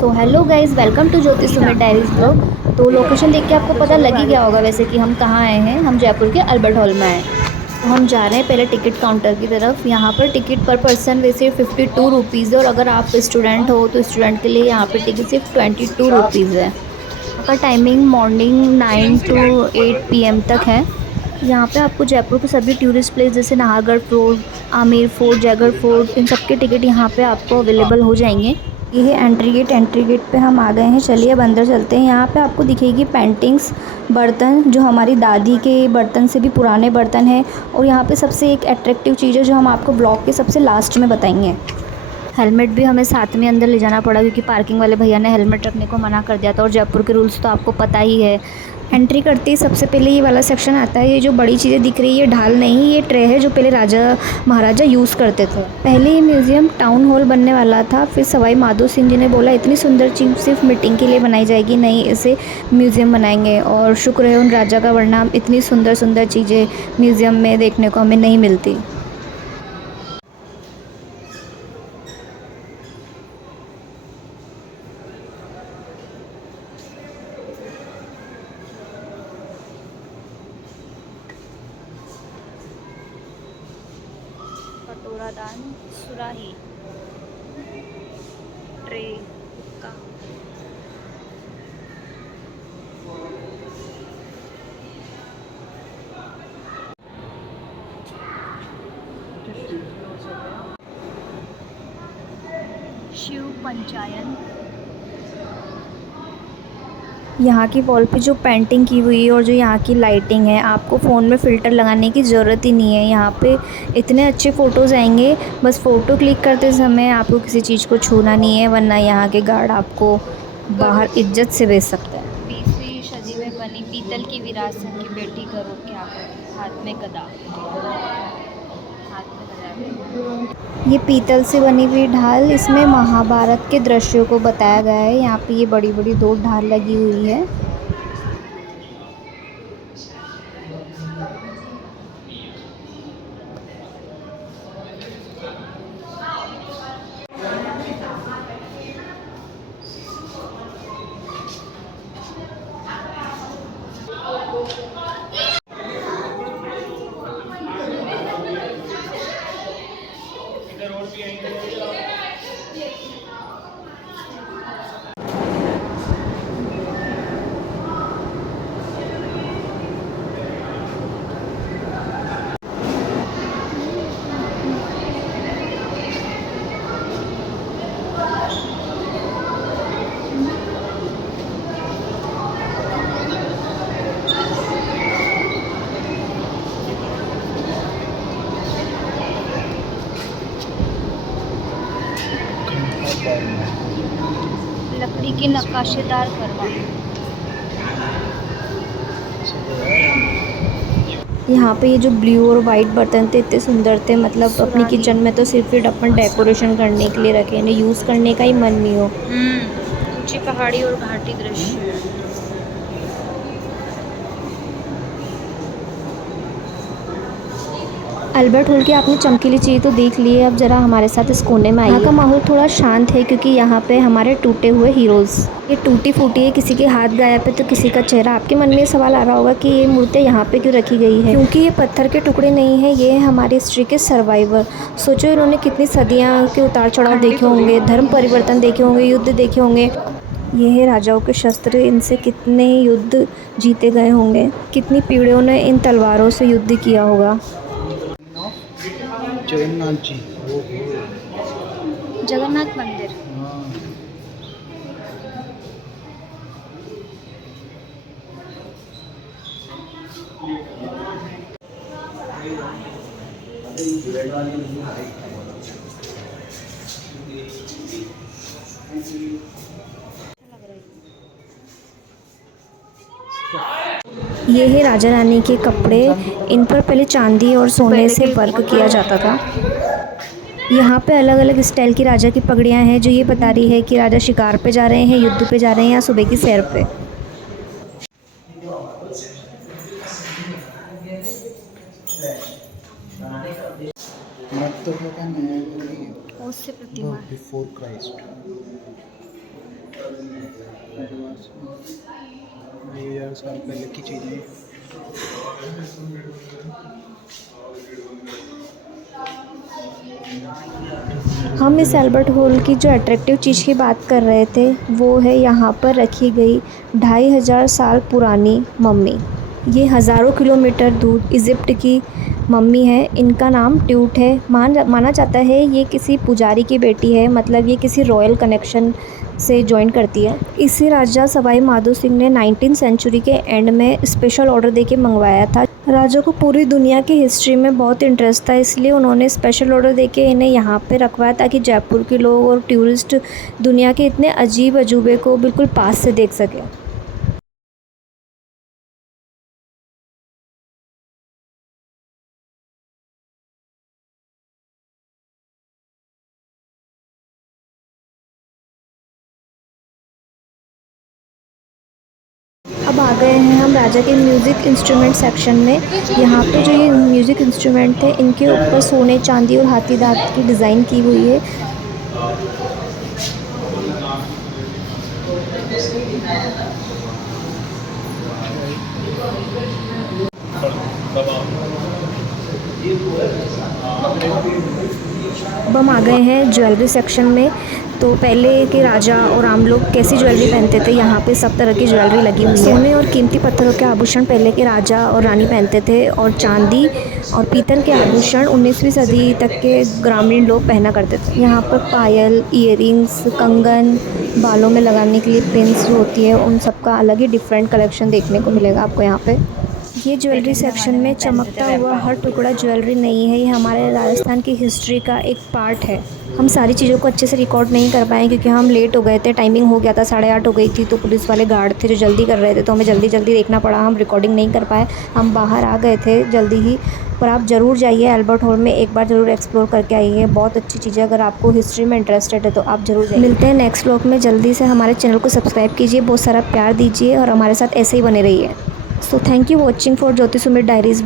So hello guys, welcome to Jyoti Sumit diaries blog. तो location देख के आपको पता लग ही गया होगा वैसे कि हम कहाँ आए हैं। हम जयपुर के अल्बर्ट हॉल में आए। तो हम जा रहे हैं पहले टिकट काउंटर की तरफ। यहाँ पर टिकट पर पर्सन वैसे 52 रुपीज़ है, और अगर आप स्टूडेंट हो तो स्टूडेंट के लिए यहाँ पर टिकट सिर्फ 22 रुपीज़ है। यहाँ का टाइमिंग मॉर्निंग 9 to 8 PM तक है। यहाँ पे आपको जयपुर के सभी टूरिस्ट प्लेस जैसे Nahargarh fort, Amer fort, Jaigarh fort, इन सब के टिकट यहाँ पे आपको अवेलेबल हो जाएंगे। ये है एंट्री गेट। एंट्री गेट पे हम आ गए हैं। चलिए अब अंदर चलते हैं। यहाँ पे आपको दिखेगी पेंटिंग्स, बर्तन जो हमारी दादी के बर्तन से भी पुराने बर्तन हैं। और यहाँ पे सबसे एक अट्रैक्टिव चीज़ है जो हम आपको ब्लॉग के सबसे लास्ट में बताएंगे। हेलमेट भी हमें साथ में अंदर ले जाना पड़ा क्योंकि पार्किंग वाले भैया ने हेलमेट रखने को मना कर दिया था, और जयपुर के रूल्स तो आपको पता ही है। एंट्री करते ही सबसे पहले ये वाला सेक्शन आता है। ये जो बड़ी चीज़ें दिख रही है ये ढाल नहीं, ये ट्रे है जो पहले राजा महाराजा यूज़ करते थे। पहले ये म्यूज़ियम टाउन हॉल बनने वाला था, फिर सवाई माधो सिंह जी ने बोला इतनी सुंदर चीज़ सिर्फ मीटिंग के लिए बनाई जाएगी, नहीं इसे म्यूज़ियम बनाएंगे। और शुक्र है उन राजा का, वरना इतनी सुंदर सुंदर चीज़ें म्यूज़ियम में देखने को हमें नहीं मिलती। कटोरादान, सुराही, ट्रे, हुक्का। शिव पंचायन। यहाँ की वॉल पे जो पेंटिंग की हुई है और जो यहाँ की लाइटिंग है, आपको फ़ोन में फ़िल्टर लगाने की ज़रूरत ही नहीं है। यहाँ पे इतने अच्छे फ़ोटोज़ आएंगे, बस फ़ोटो क्लिक करते समय आपको किसी चीज़ को छूना नहीं है, वरना यहाँ के गार्ड आपको बाहर इज्जत से भेज सकते हैं। 20वीं सदी में बनी पीतल की विरासत की बेटी करो क्या करो, हाथ में गदा। हाथ में गदा। ये पीतल से बनी हुई ढाल, इसमें महाभारत के दृश्यों को बताया गया है। यहाँ पे ये बड़ी बड़ी दो ढाल लगी हुई है। लकड़ी के नक्काशीदार करवा। यहाँ पे ये जो ब्लू और वाइट बर्तन थे इतने सुंदर थे, मतलब अपनी किचन में तो सिर्फ ही अपन डेकोरेशन करने के लिए रखे, इन्हें यूज़ करने का ही मन नहीं हो। ऊंची पहाड़ी और घाटी दृश्य। अल्बर्ट हॉल की आपने चमकीली चीज़ तो देख ली है, अब ज़रा हमारे साथ इस कोने में आइए। यहाँ का माहौल थोड़ा शांत है क्योंकि यहाँ पे हमारे टूटे हुए हीरोज़, ये टूटी फूटी है, किसी के हाथ गायब है तो किसी का चेहरा। आपके मन में ये सवाल आ रहा होगा कि ये मूर्तियाँ यहाँ पे क्यों रखी गई है। क्योंकि ये पत्थर के टुकड़े नहीं है, ये है हमारी हिस्ट्री के सर्वाइवर। सोचो इन्होंने कितनी सदियाँ के उतार चढ़ाव देखे होंगे, धर्म परिवर्तन देखे होंगे, युद्ध देखे होंगे। ये है राजाओं के शस्त्र, इनसे कितने युद्ध जीते गए होंगे, कितनी पीढ़ियों ने इन तलवारों से युद्ध किया होगा। जगन्नाथ जी, जगन्नाथ मंदिर। ये है राजा रानी के कपड़े, इन पर पहले चांदी और सोने से वर्क किया जाता था। यहाँ पे अलग अलग स्टाइल की राजा की पगड़ियाँ हैं जो ये बता रही है कि राजा शिकार पे जा रहे हैं, युद्ध पे जा रहे हैं, या सुबह की सैर पे। मत तो पता नहीं उससे प्रतिमा बिफोर क्राइस्ट। ये 1000 साल पहले की चीज़ें। हम इस एल्बर्ट हॉल की जो अट्रैक्टिव चीज़ की बात कर रहे थे वो है यहाँ पर रखी गई 2500 साल पुरानी मम्मी। ये हज़ारों किलोमीटर दूर इजिप्ट की मम्मी है। इनका नाम ट्यूट है। माना जाता है ये किसी पुजारी की बेटी है, मतलब ये किसी रॉयल कनेक्शन से जॉइन करती है। इसे राजा सवाई माधो सिंह ने 19th सेंचुरी के एंड में स्पेशल ऑर्डर देके मंगवाया था। राजा को पूरी दुनिया की हिस्ट्री में बहुत इंटरेस्ट था, इसलिए उन्होंने स्पेशल ऑर्डर देके इन्हें यहाँ पे रखवाया ताकि जयपुर के लोग और टूरिस्ट दुनिया के इतने अजीब अजूबे को बिल्कुल पास से देख सकें। अब आ गए हैं हम राजा के म्यूज़िक इंस्ट्रूमेंट सेक्शन में। यहाँ पे जो ये म्यूज़िक इंस्ट्रूमेंट थे इनके ऊपर सोने चांदी और हाथी दांत की डिज़ाइन की हुई है। अब हम आ गए हैं ज्वेलरी सेक्शन में। तो पहले के राजा और आम लोग कैसी ज्वेलरी पहनते थे, यहाँ पे सब तरह की ज्वेलरी लगी हुई है। सोने और कीमती पत्थरों के आभूषण पहले के राजा और रानी पहनते थे, और चांदी और पीतल के आभूषण 19वीं सदी तक के ग्रामीण लोग पहना करते थे। यहाँ पर पायल, ईयरिंग्स, कंगन, बालों में लगाने के लिए पिन्स जो होती है उन सब का अलग ही डिफरेंट कलेक्शन देखने को मिलेगा आपको यहाँ पे। ये ज्वेलरी सेक्शन में चमकता हुआ हर टुकड़ा ज्वेलरी नहीं है, ये हमारे राजस्थान की हिस्ट्री का एक पार्ट है। हम सारी चीज़ों को अच्छे से रिकॉर्ड नहीं कर पाए क्योंकि हम लेट हो गए थे, टाइमिंग हो गया था, 8:30 हो गई थी। तो पुलिस वाले गार्ड थे जो जल्दी कर रहे थे, तो हमें जल्दी जल्दी देखना पड़ा, हम रिकॉर्डिंग नहीं कर पाए। हम बाहर आ गए थे जल्दी ही। पर आप ज़रूर जाइए एल्बर्ट हॉल में, एक बार ज़रूर एक्सप्लोर करके आइए, बहुत अच्छी चीज़ है। अगर आपको हिस्ट्री में इंटरेस्टेड है तो आप ज़रूर जाइए। मिलते हैं नेक्स्ट व्लॉग में। जल्दी से हमारे चैनल को सब्सक्राइब कीजिए, बहुत सारा प्यार दीजिए और हमारे साथ ऐसे ही बने रहिए। So thank you watching for Jyoti Sumit Diaries.